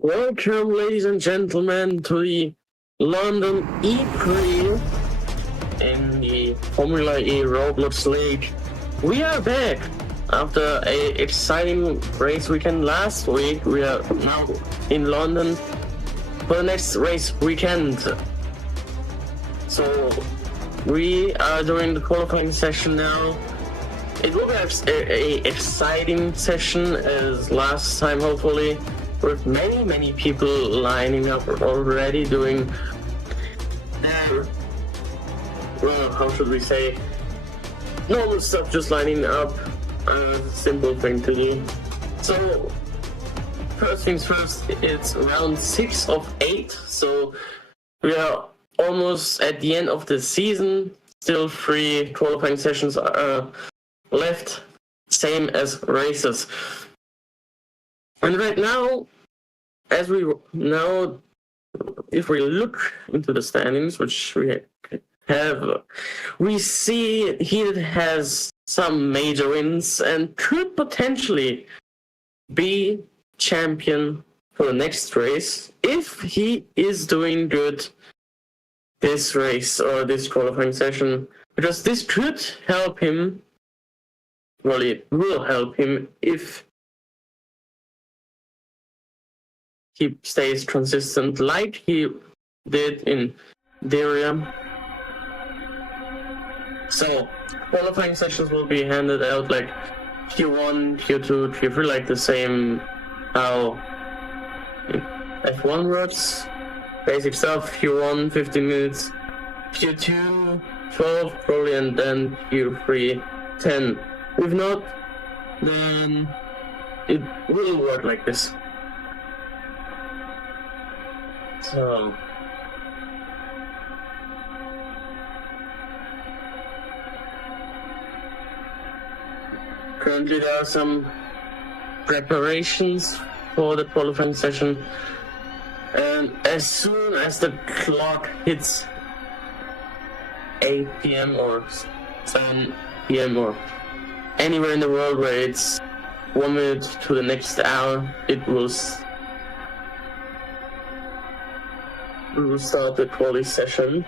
Welcome, ladies and gentlemen, to the London E3 in the Formula E Roblox League. We are back after an exciting race weekend last week. We are now in London for the next race weekend. So we are doing the qualifying session now. It will be an exciting session as last time, hopefully, with many people lining up already doing their, well, how should we say, normal stuff, just lining up, a simple thing to do. So first things first, it's round 6 of 8, so we are almost at the end of the season. Still 3 qualifying sessions are left, same as races. And right now, as we know, if we look into the standings, which we have, we see he has some major wins and could potentially be champion for the next race if he is doing good this race or this qualifying session, because this could help him. Well, it will help him if he stays consistent like he did in Diria. So qualifying sessions will be handed out like Q1, Q2, Q3, like the same how F1 works. Basic stuff, Q1 15 minutes, Q2 12 probably, and then Q3 10. If not, then it will work like this. So currently there are some preparations for the qualifying session, and as soon as the clock hits 8 p.m. or 7 p.m. or anywhere in the world where it's 1 minute to the next hour, we will start the quality session.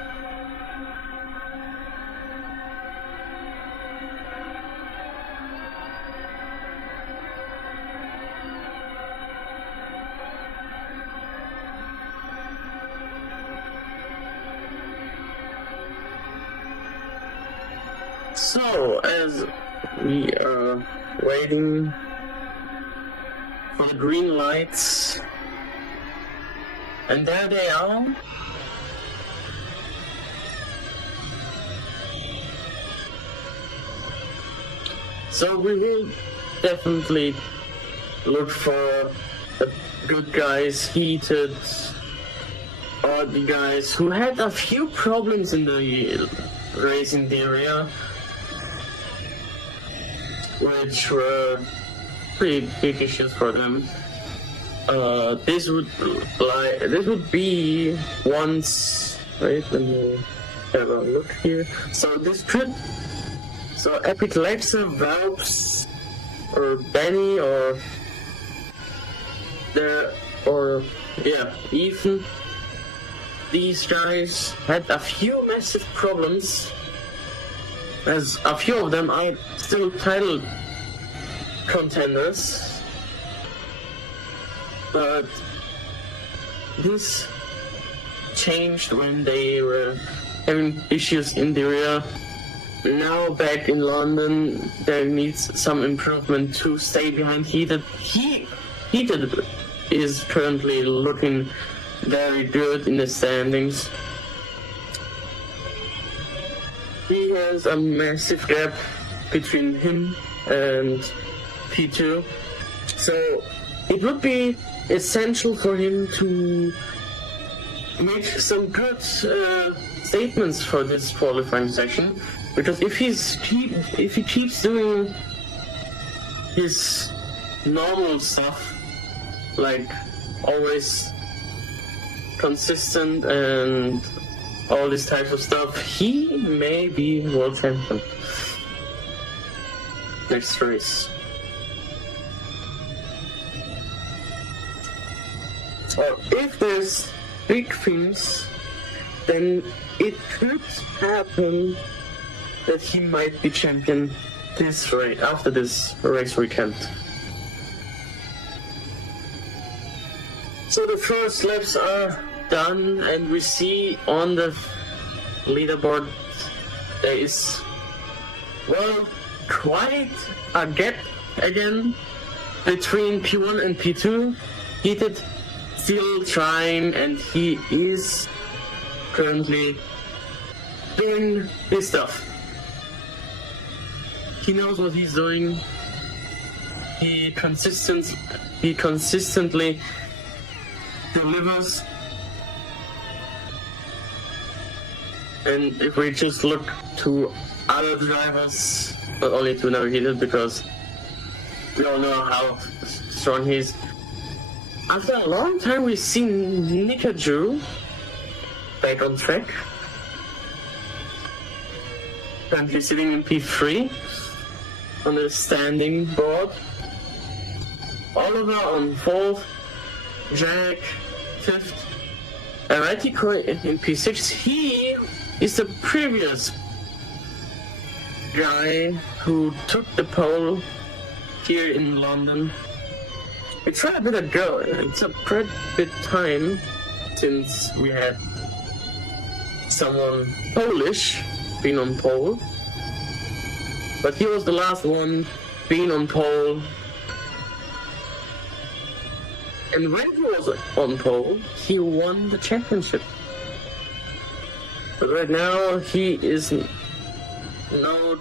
So, as we are waiting for the green lights, and there they are. So we will definitely look for the good guys, heated, or the guys who had a few problems in the racing area, which were pretty big issues for them. This would be once. Wait, let me have a look here. So Epic Lexa, Valps, or Benny, Ethan. These guys had a few massive problems, as a few of them are still title contenders. But this changed when they were having issues in the area. Now back in London, there needs some improvement to stay behind Heated. Heated is currently looking very good in the standings. He has a massive gap between him and P2. So it would be essential for him to make some good statements for this qualifying session, because if he keeps doing his normal stuff, like always consistent and all this type of stuff, he may be world champion next race. or if there's big things, then it could happen that he might be champion this race after this race weekend. So the first laps are done, and we see on the leaderboard there is, well, quite a gap again between P1 and P2. Heated still trying, and he is currently doing his stuff. He knows what he's doing. He consistently delivers. And if we just look to other drivers, not only to Navigator, because we all know how strong he is. After a long time, we've seen Nikaju back on track. Currently sitting in P3 on the standing board. Oliver on 4th, Jack 5th, Eratiko in P6. He is the previous guy who took the pole here in London. It's a bit ago. It's a pretty bit time since we had someone Polish being on pole. But he was the last one being on pole. And when he was on pole, he won the championship. But right now, he is no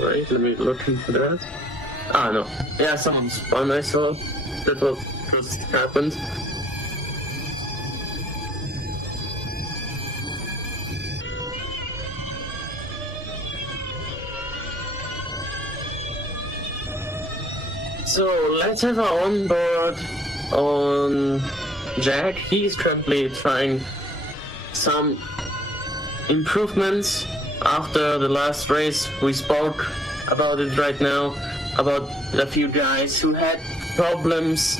Right, let me look into that. Ah, no. Yeah, someone spun, I saw. That was just happened. So let's have our onboard on Jack. He's currently trying some improvements after the last race. We spoke about it right now, about a few guys who had problems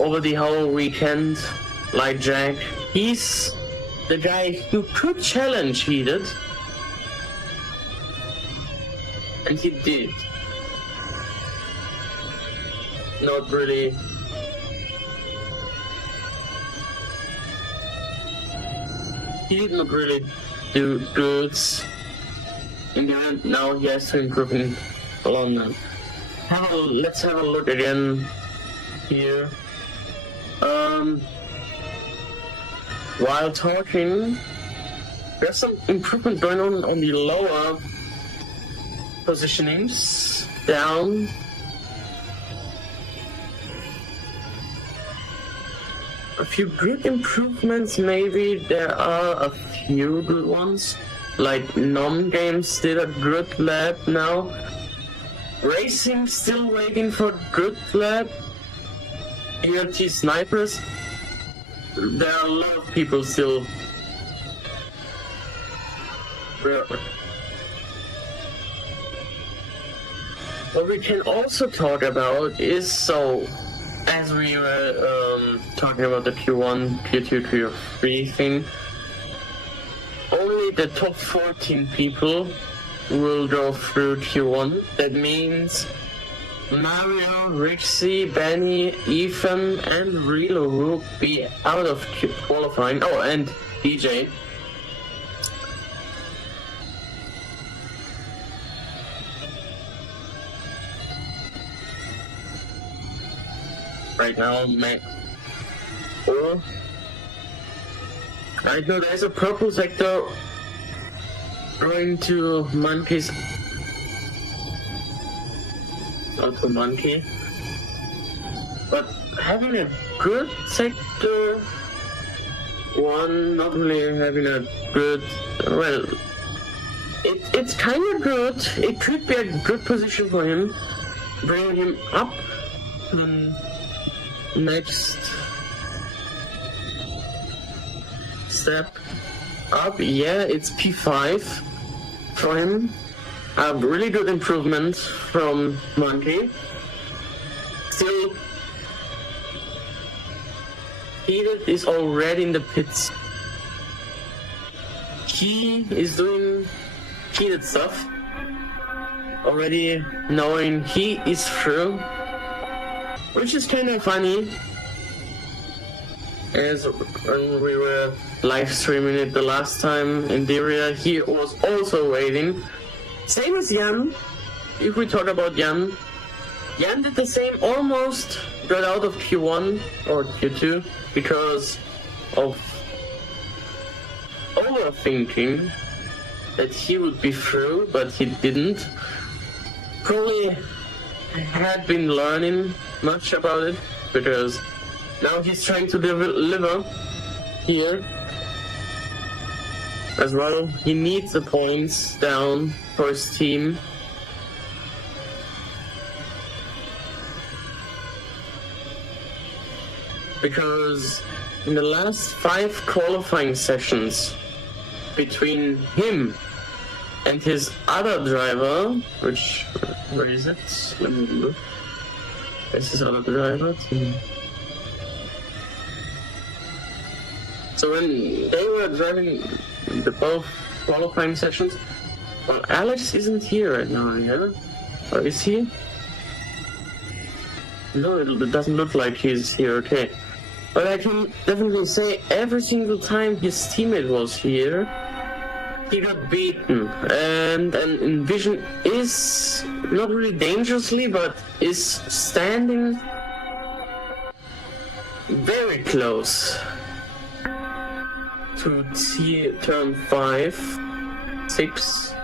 over the whole weekend, like Jack. He's the guy who could challenge Heated, and he did. Not really. He did not really do good in the end. Now he has to improve in London. Let's have a look again here. While talking, there's some improvement going on the lower positionings. Down. A few good improvements, maybe. There are a few good ones. Like non-games did a good lap now. Racing still waiting for good lap. ERT snipers. There are a lot of people still. What we can also talk about is, so as we were talking about the Q1, Q2, Q3 thing, only the top 14 people will go through Q1. That means Mario, Rixie, Benny, Ethan, and Relo will be out of qualifying. Oh, and DJ. Right now, I know there's a purple sector going to monkeys. Not to monkey. But having a good sector one, not really having a good, well, it's kind of good. It could be a good position for him, bringing him up to next step up. Yeah, it's P5 for him. a really good improvement from Monkey. Still, Heated is already in the pits. He is doing Heated stuff, already knowing he is through, which is kind of funny. As when we were live streaming it the last time in Diria, he was also waiting. Same as Jan. If we talk about Jan did the same, almost got out of Q1 or Q2 because of overthinking that he would be through, but he didn't. Probably had been learning much about it because now he's trying to deliver here as well. He needs the points down for his team. Because in the last 5 qualifying sessions between him and his other driver, where is it? Let me look. This is other driver. So when they were driving the both qualifying sessions, well, Alex isn't here right now, yeah? Or is he? No, it doesn't look like he's here, okay. But I can definitely say every single time his teammate was here, he got beaten. And Envision is not really dangerously, but is standing very close to turn 5, 6.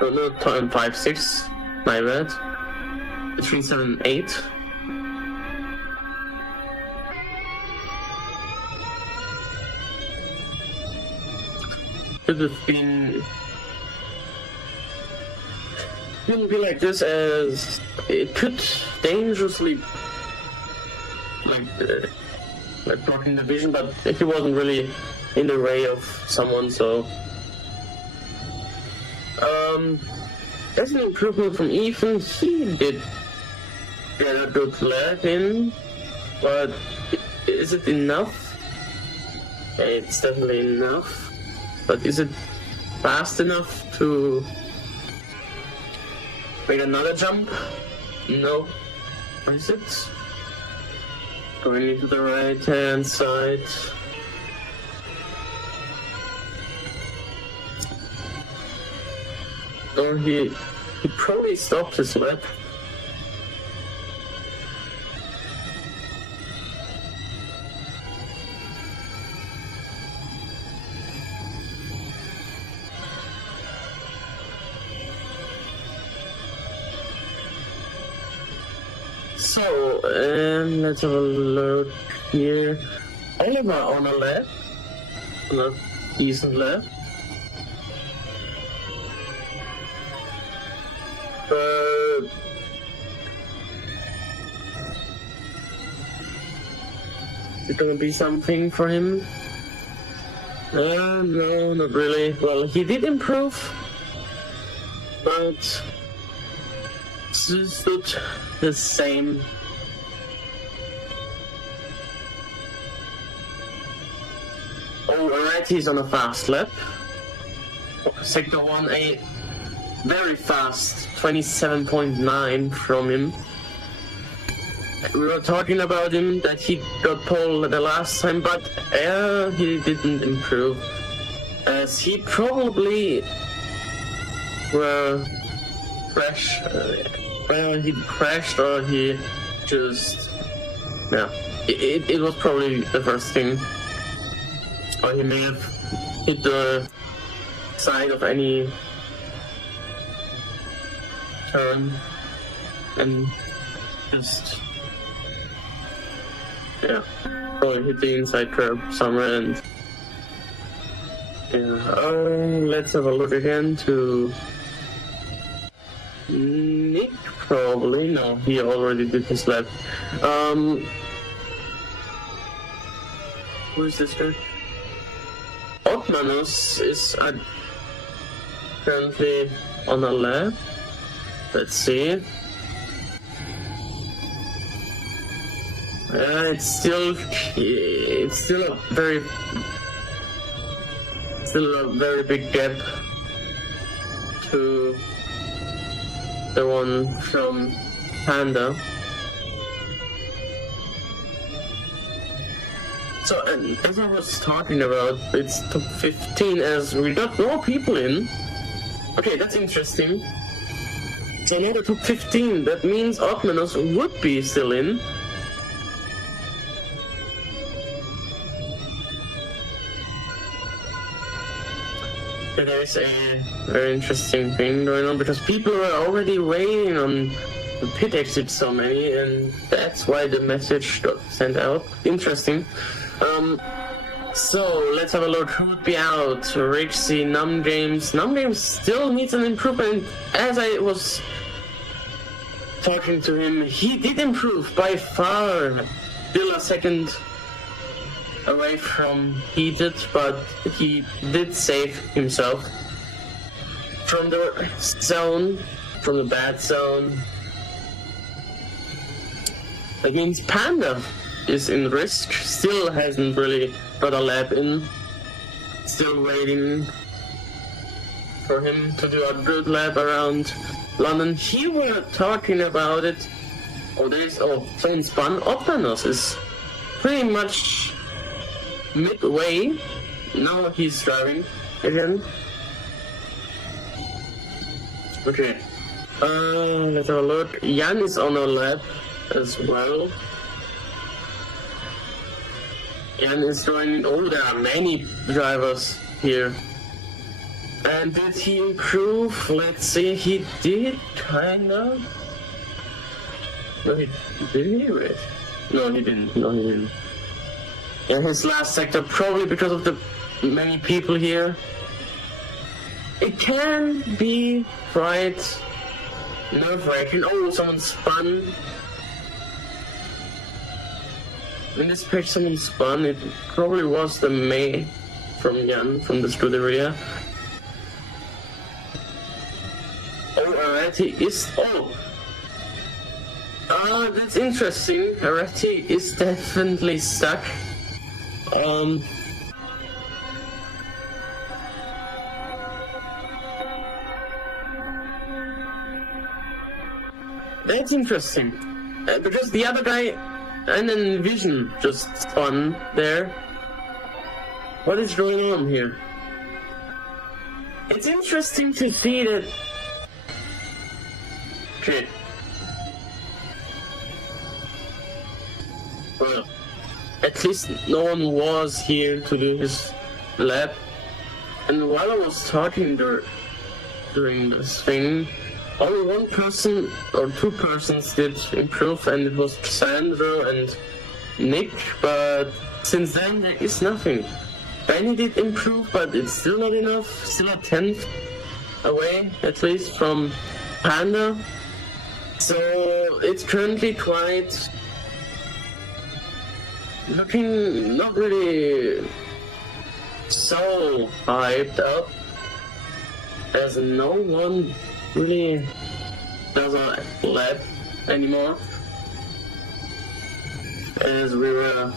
Oh, no, turn 5, 6. My bad. Between 7 and 8. Could have been. Couldn't be like this, as it could dangerously like blocking the vision, but he wasn't really in the way of someone, so that's an improvement from Ethan. He did get a good lap in, but is it enough? It's definitely enough, but is it fast enough to make another jump? No. Or is it? Going into the right hand side. Or he probably stopped his lap. So, let's have a look here. Oliver on a lap. On a decent lap. But is it gonna be something for him? No, not really. Well, he did improve, but it's not the same. Alright, he's on a fast lap. Sector 1, a very fast 27.9 from him. We were talking about him that he got pole the last time, but he didn't improve, as he probably he crashed, or he just it was probably the first thing, or he may have hit the side of any turn and just probably hit the inside curb somewhere. And let's have a look again to Nick. Probably no, he already did his lap. Who is this guy? Otmanus is currently on a lap. Let's see. It's still a very big gap to the one from Panda. So, as I was talking about, it's top 15 as we got more people in. Okay, that's interesting. So now the top 15, that means Otmanus would be still in. There is a very interesting thing going on because people were already waiting on the pit exit so many, and that's why the message got sent out. Interesting. So let's have a look who would be out. Rixie, Numgames still needs an improvement. As I was talking to him, he did improve by far. Still a second away from Heated, but he did save himself from the zone, from the bad zone. That means Panda is in risk, still hasn't really got a lap in, still waiting for him to do a good lap around London. He were talking about it. Someone spun. Otmanus is pretty much midway. Now he's driving again. Okay. Let's have a look. Jan is on a lap as well. Jan is joining. Oh, there are many drivers here. And did he improve? Let's see. He did, kinda. No, did he? Wait. No, he didn't. Yeah, his last sector, probably because of the many people here. It can be quite nerve-wracking. Oh, someone spun. In this page, someone spun. It probably was the May from Jan, from the Scuderia. Oh, Arati is... that's interesting. Arati is definitely stuck. That's interesting. Because the other guy and then Vision just spun there. What is going on here? It's interesting to see that... Okay. Well, at least no one was here to do his lap. And while I was talking during this thing, only one person or two persons did improve, and it was Sandro and Nick, but since then there is nothing. Benny did improve, but it's still not enough, still a 10th away, at least, from Panda. So it's currently quite looking not really so hyped up, as no one really does a lap anymore. As we were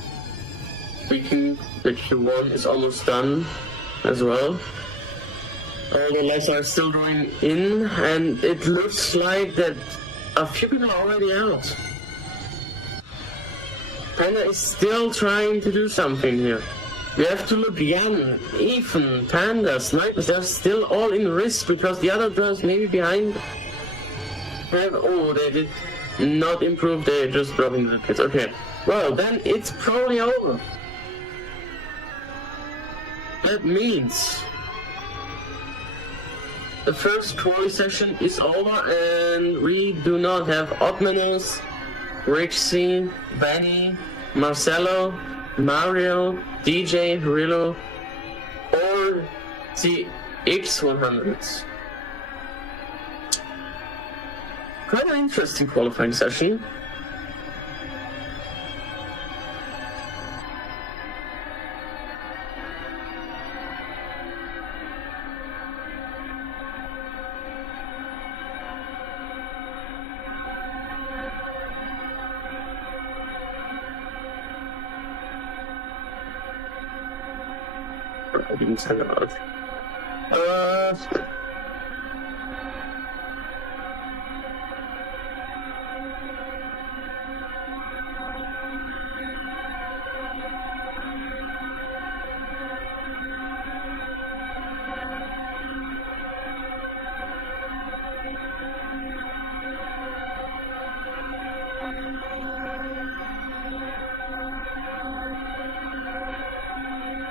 speaking, the Q1 is almost done as well. All the laps are still going in, and it looks like that a few people are already out. Panda is still trying to do something here. We have to look Jan, Ethan, Panda, Snipers, they're still all in risk because the other girls maybe behind they did not improve, they're just dropping the pits. Okay, well then it's probably over. That means the first quali session is over and we do not have Otmanus, Rixie, Benny, Marcelo, Mario, DJ, Rillo, or the X100s. Quite an interesting qualifying session. I didn't send it out.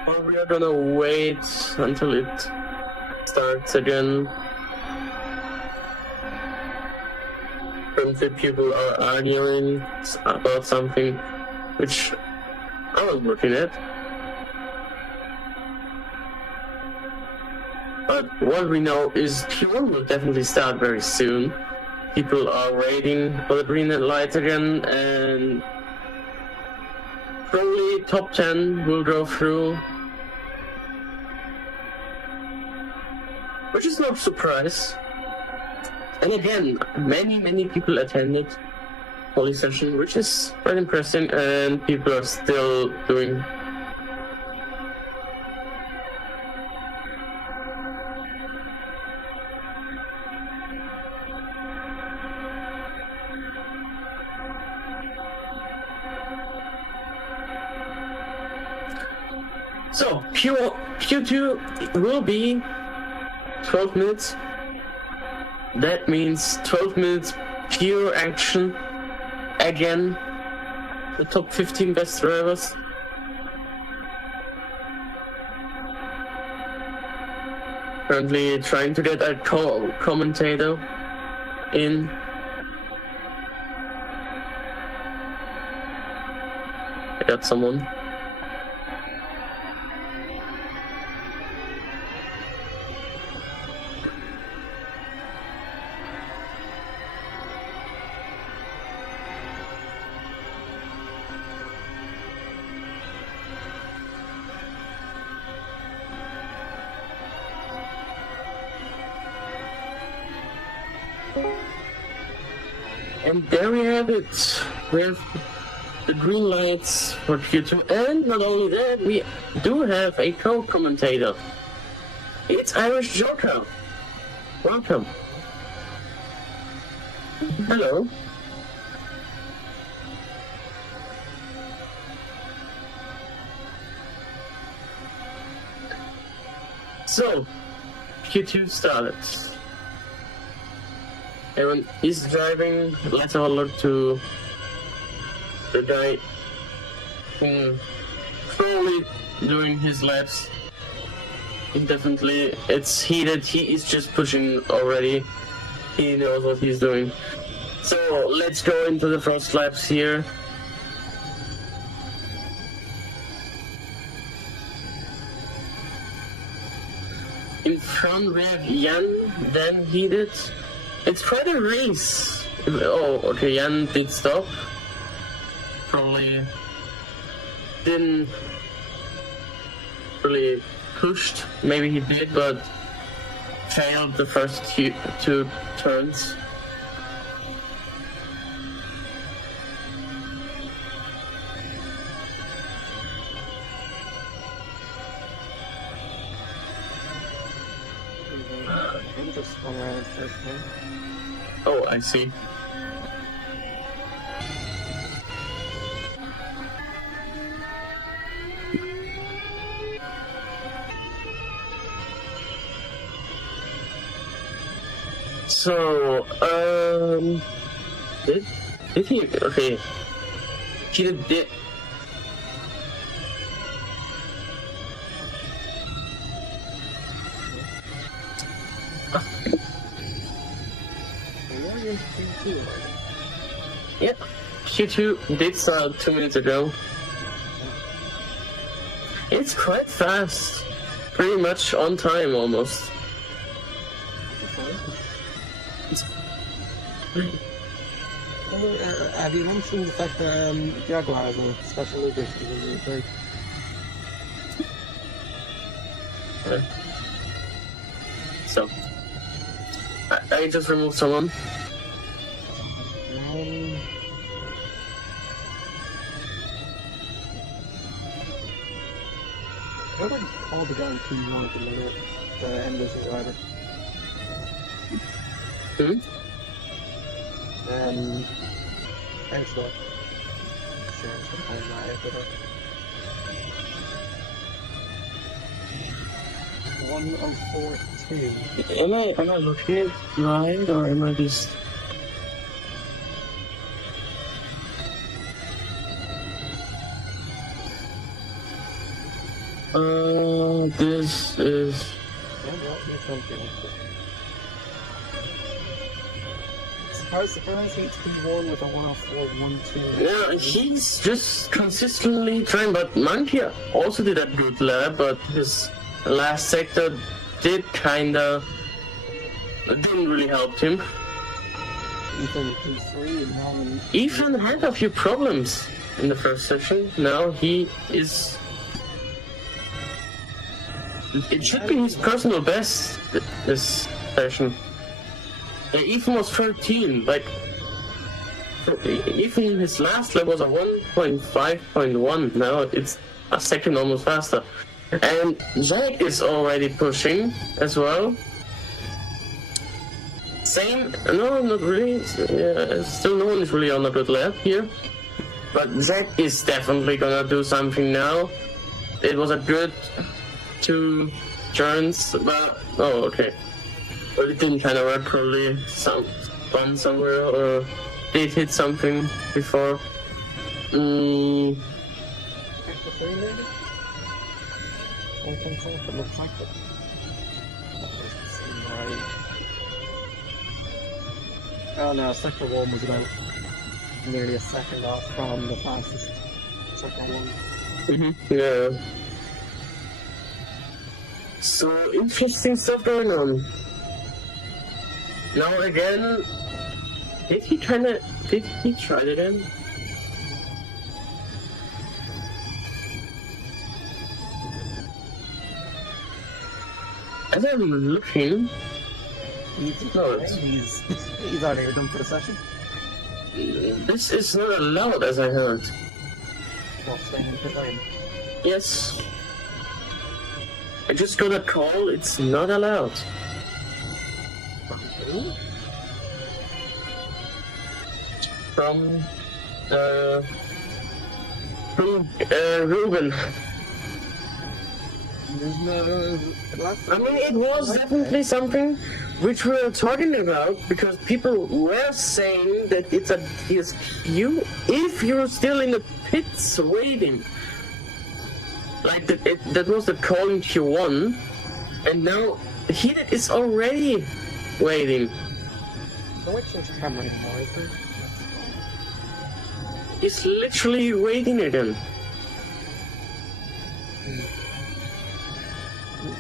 Or we are gonna wait until it starts again. Currently people are arguing about something which I was looking at. But what we know is Q1 will definitely start very soon. People are waiting for the green light again, and probably top 10 will go through. Which is no surprise. And again, many people attended Poly session, which is quite impressive, and people are still doing. So Q2 will be 12 minutes. That means 12 minutes pure action. Again, the top 15 best drivers. Currently trying to get a commentator in. I got someone. And there we have it. We have the green lights for Q2, and not only that, we do have a co-commentator. It's Irish Joker. Welcome. Hello. So, Q2 started. And when he's driving, let's have a look to the guy probably doing his laps. Definitely, it's heated. He is just pushing already. He knows what he's doing. So let's go into the first laps here. In front we have Jan, then heated. It's quite a race. Oh, okay, Jan did stop. Probably didn't really pushed. Maybe he did, but failed the first two turns. Oh, I see. So, did he? Okay. He did. Yep, Q2 did start 2 minutes ago. It's quite fast. Pretty much on time, almost. Have you mentioned the fact that Jaguar has a special edition in the break? Okay. So, I just removed someone. How did called the guy who wanted to know the endless driver. Thanks for sharing some time that episode. 1042. Am I looking at right, or am I just... this is... Surprise he's P1 with a 10412. Yeah, he's just consistently trying, but Monkey also did a good lap, but his last sector didn't really help him. Ethan P3 and now Ethan had a few problems in the first session. Now he is... It should be his personal best this session. Ethan was 13, like... Ethan, his last lap was a 1.5.1. Now it's a second almost faster. And Jack is already pushing as well. Same, no, not really. Yeah, still no one is really on a good lap here. But Jack is definitely gonna do something now. It was a good 2 turns, but oh, okay. Well, it didn't kind of work. Probably some spun somewhere or did hit something before. It looks like it. Oh no, sector 1 was about nearly a second off from the fastest sector 1. Yeah. So interesting stuff going on. Now again, did he try it again? As I'm looking, He's already done for the session. This is not allowed, as I heard. Well, staying in pit lane. Yes. I just got a call, it's not allowed. From Ruben. I mean, it was definitely something which we were talking about, because people were saying that it's a DSQ if you're still in the pits waiting. Like, that was the call in Q1, and now Heated is already waiting. He's literally waiting again.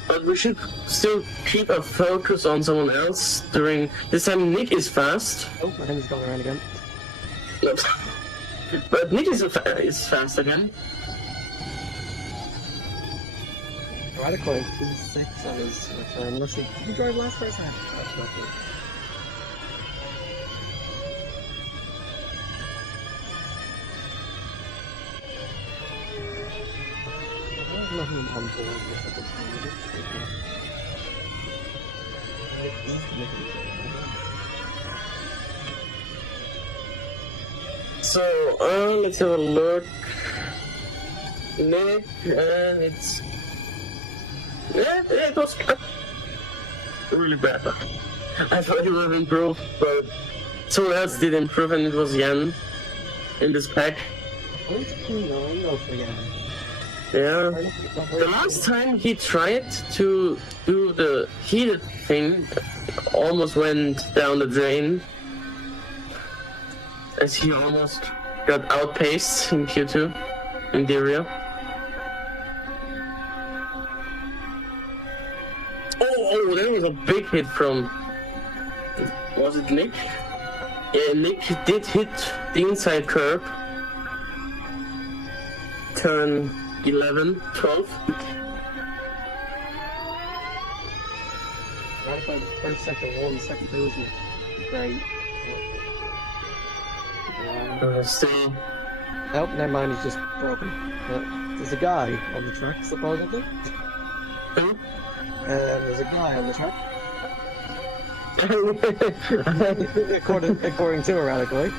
But we should still keep a focus on someone else during... This time Nick is fast. Oh, I think he's going around again. But Nick is fast again. Radical 2-6 on his return. Listen, did you drive last race? That's not good. Nothing on board with the So, let's have a look. Nick, and it's... Yeah, it was really bad. I thought he would have improved, but someone else did improve, and it was Jan in this pack. Yeah. The last time he tried to do the heated thing, almost went down the drain, as he almost got outpaced in Q2 in the area. Oh, there was a big hit from... Was it Nick? Yeah, Nick did hit the inside curb. Turn 11, 12. First, second, 1, second, 2, great. Still... Nope, never mind, he's just broken. There's a guy on the track, supposedly. Who? There's a guy on the track. according to her, radically.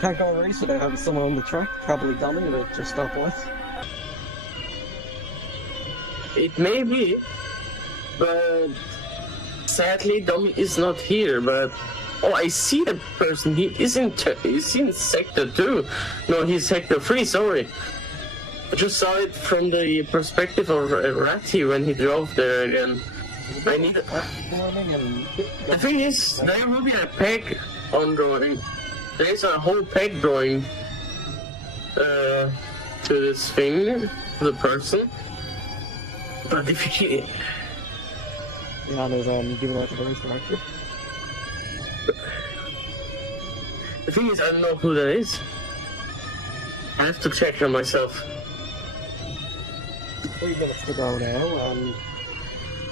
Can't go race without having someone on the track. Probably dummy with just stoplights. It may be, but sadly, Dummy is not here. But oh, I see the person. He's in sector 2. No, he's sector 3. Sorry, I just saw it from the perspective of Ratty when he drove there again. I need. The thing is, there will be a peg on drawing. There's a whole peg drawing to this thing, to the person. But if you can't... Yeah, there's giving out the race director. The thing is, I don't know who that is. I have to check on myself. 3 minutes to go now.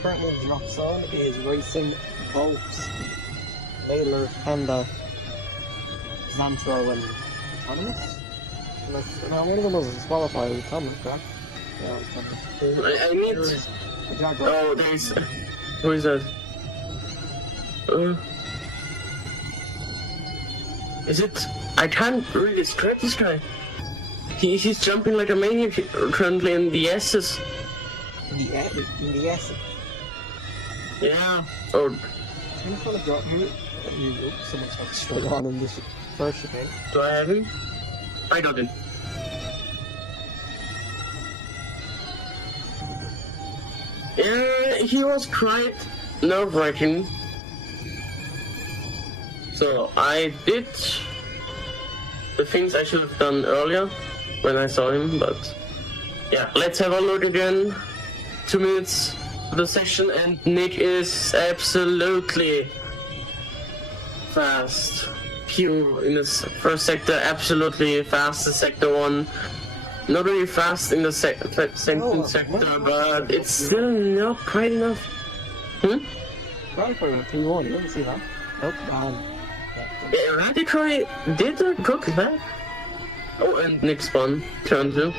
Currently the drop zone is racing Volks, Layler, Panda, Xantro, and Autonomous. Now, one of them was disqualified with Autonomous, correct? Yeah, I need... Oh, there's... Who is that? Is it... I can't really describe this guy. He's jumping like a maniac currently in the S's. In the S's? Yeah. Or... I'm trying to drop you. Someone's got straight on in this first chicane. Do I have him? I got him. Yeah, he was quite nerve-wracking. So I did the things I should have done earlier when I saw him, but yeah, let's have a look again. 2 minutes for the session, and Nick is absolutely fast. Pew in his first sector, absolutely fast in sector 1. Not really fast in the second sector, but it's still not quite enough. Right for 3-1, you didn't see that? Nope, Yeah, Radical did a good back. Oh, and Nick spun turn 2.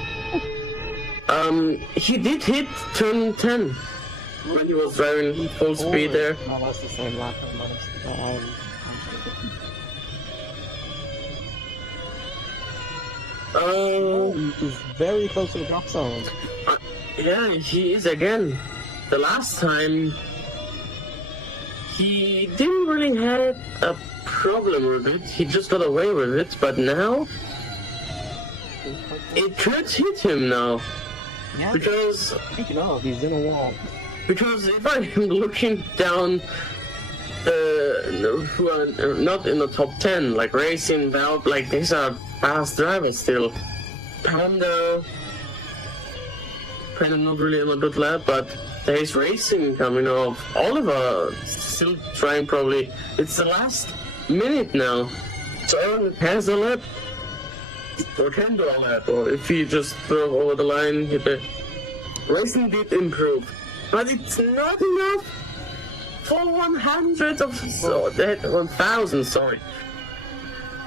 He did hit turn 10 when he was driving full speed there. No, that's the same lap. He's very close to the drop zone. Yeah, he is again. The last time, he didn't really have a problem with it. He just got away with it, but now, it could hit him now. Yeah. Because... Speaking of, he's in a wall. Because if I'm looking down, who are not in the top 10, like Racing, Valve, like these are fast drivers still. Panda not really in a good lap, but there's Racing coming off. Oliver still trying probably. It's the last minute now. So Aaron has a lap, or can do a lap, or if he just drove over the line, hit it. Racing did improve, but it's not enough for 100 of 1,000. Sorry,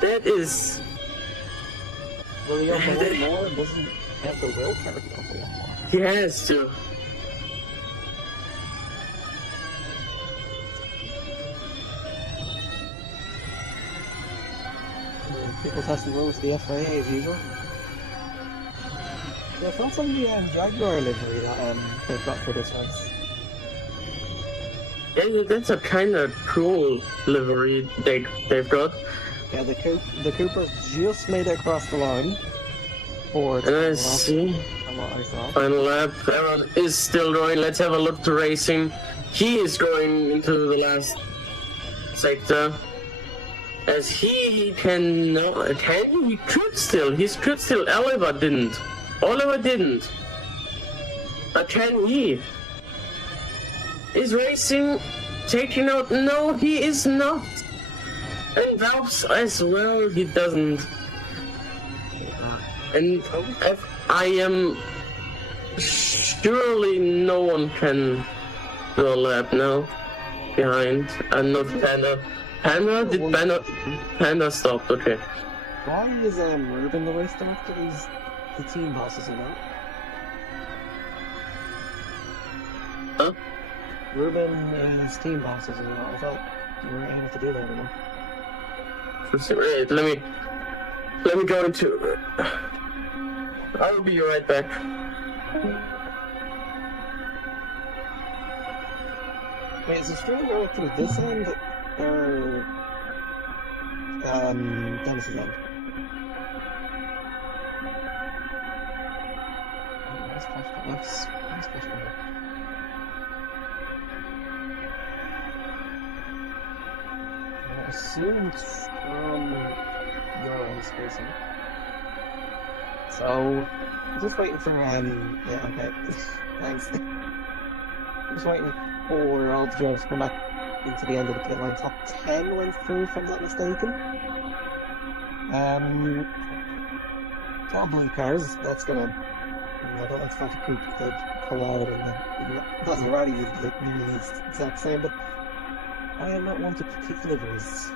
that is. Will he have a little more? Doesn't have the willpower to go for a lot more. He has to. People testing rules, the FIA as usual. Yeah, I found some of the Jaguar livery that they've got for this race. Yeah, that's a kind of cool livery they've got. Yeah, the Coopers just made it across the line. And I see. Final lap. Aaron is still going. Let's have a look to Racing. He is going into the last sector. As he cannot. He could still. He could still. Oliver didn't. But can he? Is Racing taking out? No, he is not. And Valves as well, he doesn't. And I am surely no one can do a lap now behind. And not Panda. Panda stopped, okay. Why is Ruben the race director? He's the team bosses or not? Huh? Ruben is team bosses as well. I thought you weren't able to do that anymore. Wait, let me go into. I'll be right back. Wait, is the stream going through this end or Dennis's end? That's question. I assume it's from your own spacing. So, I'm just waiting for, yeah, okay. Thanks. I'm just waiting for all the drivers to come back into the end of the pit line. Top 10 went through, if I'm not mistaken. All blue cars, that's gonna, I don't expect to keep the pull out and it doesn't already like nearly the exact same, but I am not one to critique deliveries.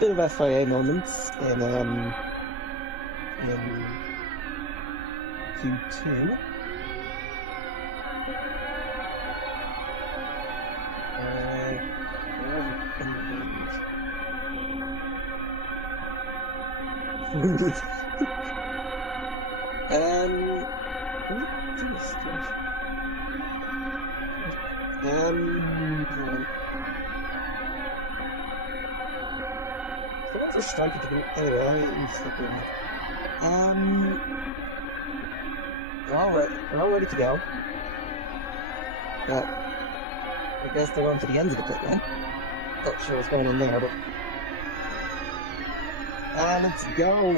Bit of FIA moments in Q2. So that's a strike at the beginning. Anyway, I'm slipping. We're all ready to go. But I guess they're going to the ends of the pit lane. Not sure what's going on there, but. Let's go!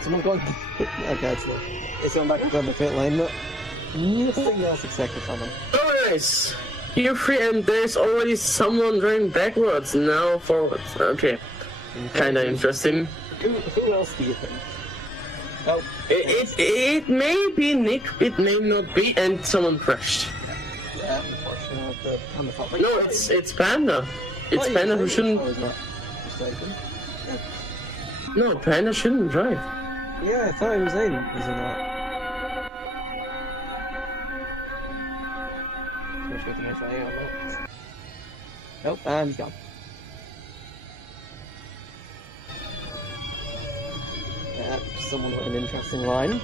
Someone's going. Okay, it's going back down the pit lane. Nothing else expected from them. Oh, nice! You're free, and there's already someone going backwards, now forwards. Okay. Kinda interesting. Who else do you think? Oh, it may be Nick, it may not be, and someone crashed. Yeah, unfortunately, on the top. No, it's Panda. It's Panda who shouldn't. No, Panda shouldn't drive. Yeah, I thought he was in. Is he not? Nope, and he's gone. Someone with an interesting line.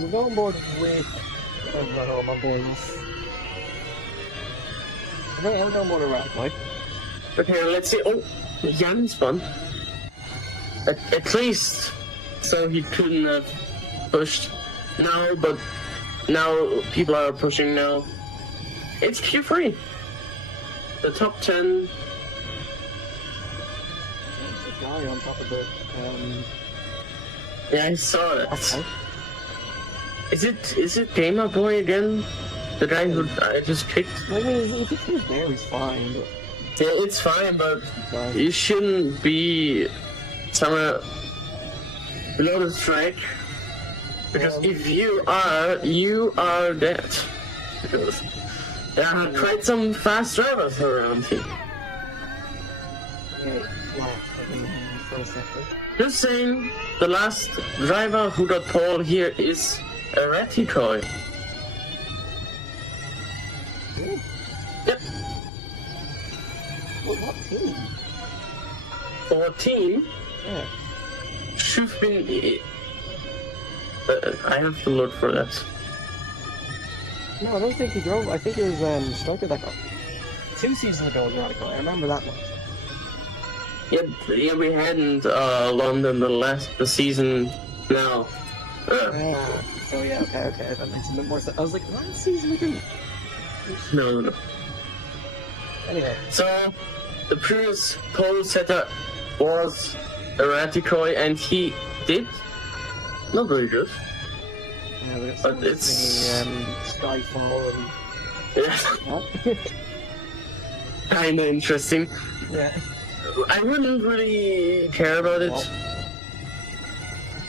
We're going on board with. I'm on board with. Okay, I'm going board with Radboy. Okay, let's see. Oh, Jan's fun. At least, so he couldn't have pushed now, but now people are pushing now. It's Q3. The top 10. Guy on top of the. Yeah, I saw that. Okay. Is it Gamer Boy again? The guy who I just kicked? I mean, if he's there, he's fine. But... Yeah, it's fine, but you shouldn't be somewhere below the track. Because if you are dead. Because there are quite some fast drivers around here. Just saying, the last driver who got pole here is a Raticoi. Yep. What team? Or team? Yeah. Should have been. I have to look for that. No, I don't think he drove. I think it was Stoker that got. 2 seasons ago was Radical. I remember that one. Yeah, we hadn't London the season now. So yeah, okay, that makes a bit more sense. I was like, last season we didn't. No. Anyway. So, the previous pole setter was Raticoi, and he did not very good. Yeah, but it's Skyfall and yeah. Kinda interesting. Yeah. I wouldn't really care about it. Well.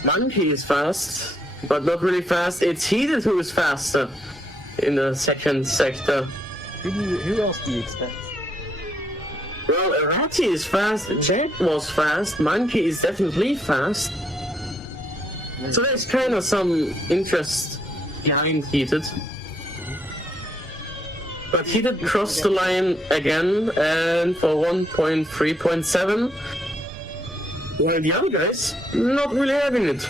Monkey is fast, but not really fast. It's Heated who is faster in the second sector. Who else do you expect? Well, Arati is fast, Jet was fast, Monkey is definitely fast. So there's kind of some interest behind Heated. But Heated crossed the line again, and for 1.3.7, while the other guys not really having it.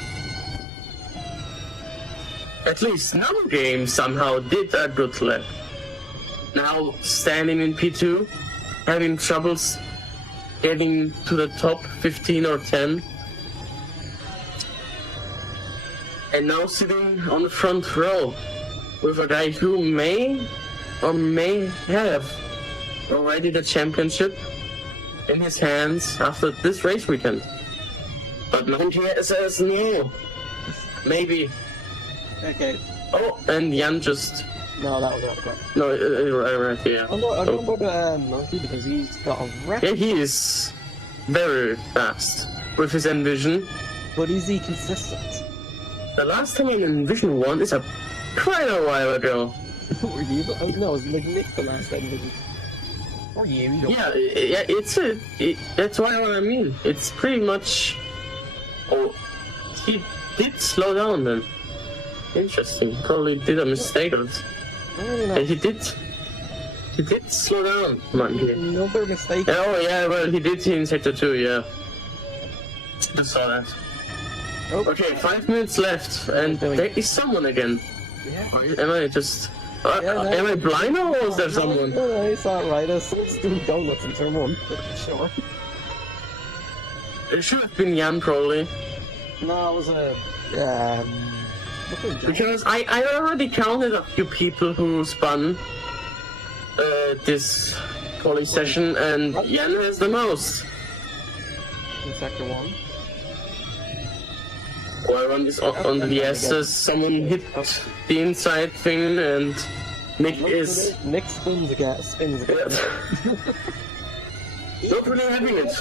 At least Num Game somehow did a good lap. Now standing in P2, having troubles getting to the top 15 or 10. And now sitting on the front row with a guy who may or may have already the championship in his hands after this race weekend. But Monkey says no. Maybe. Okay. Oh, and Jan just... No, that was not correct. No, right here. I don't know about Monkey because he's got a record. Yeah, he is very fast with his Envision. But is he consistent? The last time in Envision 1 is quite a while ago. Were you? Oh, no, it was like Nick the last Envision. Or you? Yeah, that's what I mean. It's pretty much... Oh, he did slow down then. Interesting. Probably did a mistake. And he did slow down, Monkey. Another mistake. Oh yeah, well he did in Sector 2, yeah. Just saw that. Oh. Okay, 5 minutes left, and there is someone again. Yeah. Am I just... am I blind or is there someone? No, it's alright. There's someone's doing donuts in turn 1. Sure. It should have been Jan, probably. No, it was a... Because I already counted a few people who spun this quality session, and Jan has the most. In Sector 1. One is on the S's, someone hit the inside thing, and Nick is... Nick spins again. Not really having it.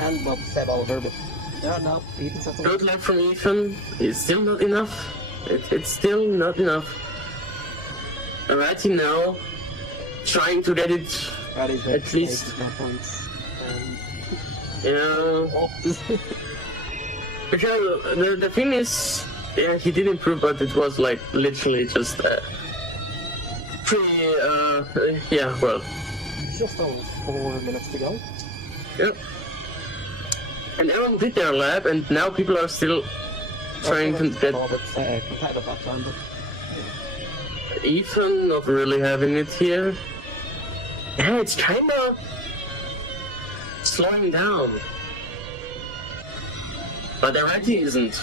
And Bob said Oliver, but... No, Ethan said something. Good luck from Ethan. It's still not enough. It's still not enough. Alrighty now, trying to get it at least. Yeah. Because the thing is, yeah, he did improve, but it was like literally just pretty. Yeah, well. Just over 4 minutes to go. Yep. And everyone did their lap, and now people are still trying to get... competitive that time, but... Ethan not really having it here. Yeah, it's kinda... slowing down. But Arati isn't.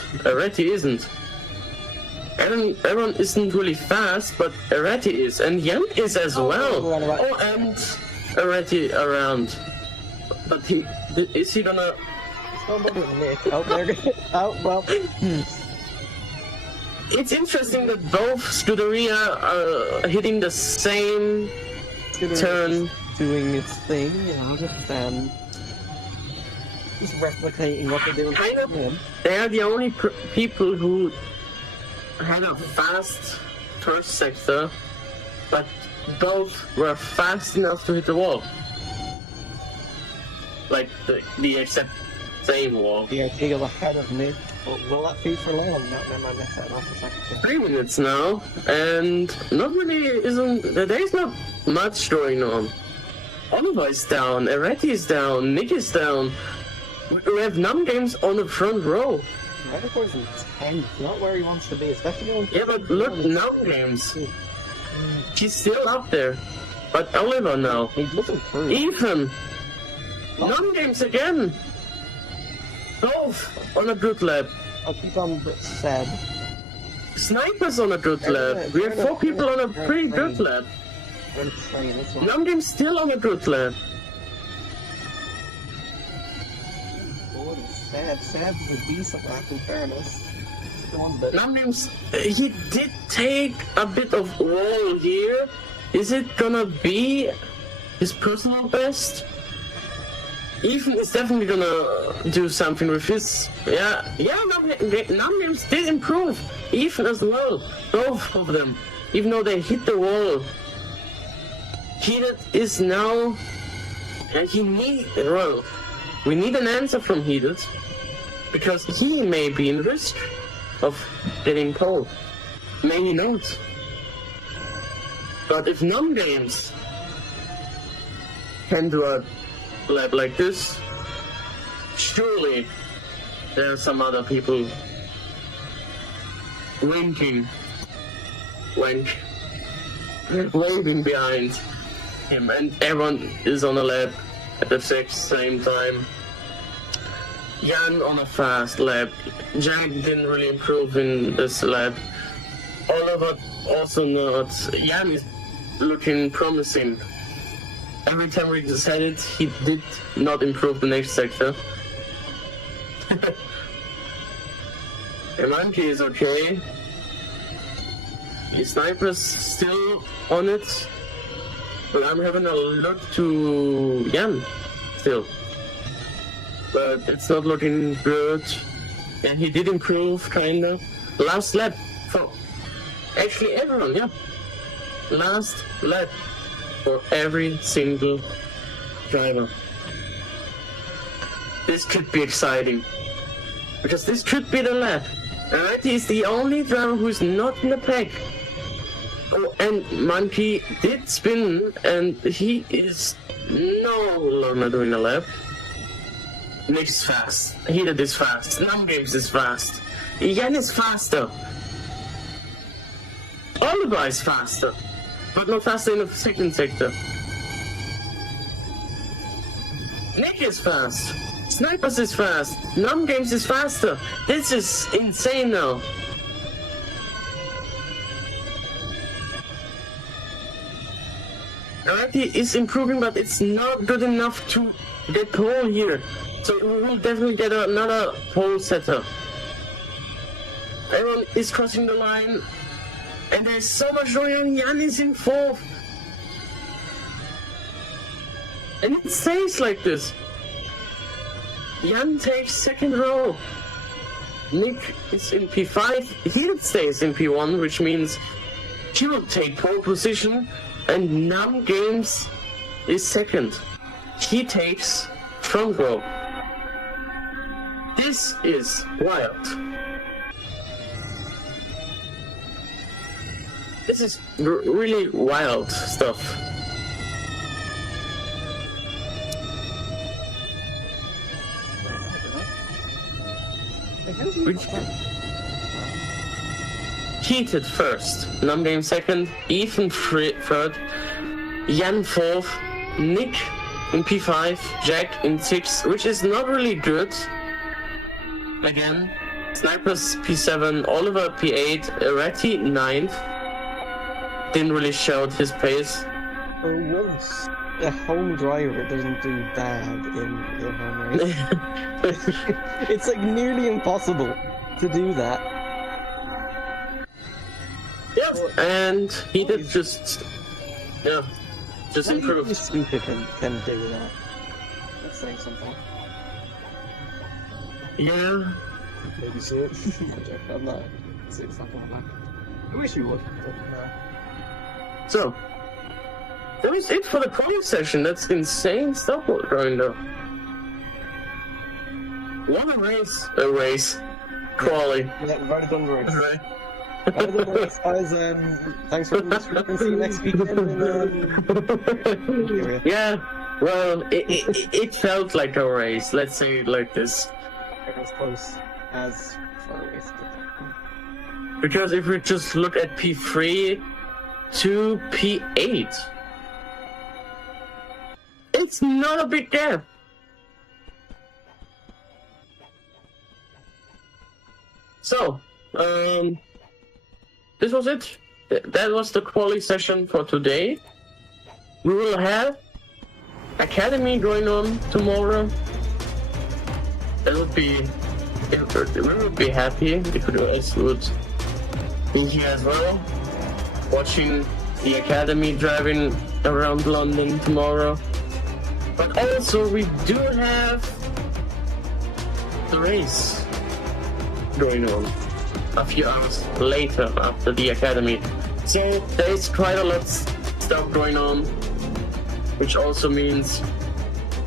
Everyone isn't really fast, but Arati is. And Jan is as well. Oh, and Arati around. But is he gonna... Oh, there. Oh, well. It's interesting that both Scuderia are hitting the same turn. Doing its thing, just replicating what they're doing. Kind of. They are the only people who had a fast first sector, but both were fast enough to hit the wall. Like the exact same wall. Yeah, Eagle ahead of me. Will that be for long? No, I missed that off a second. 3 minutes now, and there's not much going on. Oliver is down, Arati is down, Nick is down. We have Num Games on the front row. Redicor's in 10th, not where he wants to be, especially on... Yeah, but look, Num Games. He's still up there. But Oliver now. He's looking through. Ethan! Num Games again! Both on a good lap. I'll keep on Seb. Sniper's on a good lap. We have 4 people on a pretty good lap. Num Games still on a good lap. Seb's a decent lap in fairness. Num Games, he did take a bit of wall here. Is it gonna be his personal best? Ethan is definitely gonna do something with his... Num Games did improve. Ethan as well. Both of them. Even though they hit the wall. Heated is now And we need an answer from Heated, because he may be in risk of getting pole. Maybe not. But if non-games can do a lab like this, surely there are some other people waving behind him, and everyone is on a lap at the same time. Jan on a fast lap. Jack didn't really improve in this lap. Oliver also not. Jan is looking promising. Every time we decided, he did not improve the next sector. The monkey is okay. The sniper's still on it. But I'm having a look to Jan still. But it's not looking good. And he did improve, kinda. Last lap for actually everyone, yeah. Last lap for every single driver. This could be exciting. Because this could be the lap. Alright, he's the only driver who's not in the pack. Oh, and Monkey did spin, and he is no longer doing a lap. Nick is fast. Heated is fast. Non-games is fast. Jan is faster. Oliver is faster. But not faster in the second sector. Nick is fast. Snipers is fast. Non-games is faster. This is insane now. Alrighty is improving, but it's not good enough to get pole here. So we will definitely get another pole setter. Everyone is crossing the line. And there's so much going on. Jan is in fourth. And it stays like this. Jan takes second row. Nick is in P5. He stays in P1, which means he will take pole position. And Nam Games is second. He takes front row. This is wild. This is really wild stuff. Heated first, Nam Game second, Ethan third, Jan fourth, Nick in P5, Jack in 6th, which is not really good. Again, Snipers P7, Oliver P8, Ratty 9th. Didn't really show his pace. Once a home driver doesn't do bad in a home race, it's like nearly impossible to do that. Yeah, and he did just improve. Stupid can do that. Let's say something. Yeah. Maybe see it. I'm not. It's not going back. I wish you would, but no. So, that was it for the qualifying session. That's insane stuff going on. What a race. A race. Quali. Yeah, we've already done the race. Right. Alright, guys, thanks for listening. See you next weekend. Yeah, well, it felt like a race. Let's say it like this. It was close as far away as because if we just look at P3 to P8, it's not a big gap. So, this was it. That was the quali session for today. We will have Academy going on tomorrow. That would be... we would be happy if you guys would be here as well, watching the Academy driving around London tomorrow. But also we do have the race going on a few hours later after the Academy. So there's quite a lot of stuff going on, which also means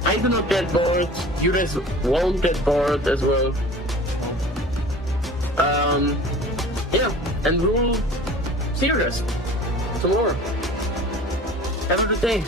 I do not get bored. You guys won't get bored as well. Yeah, and we'll see you guys tomorrow. Have a good day.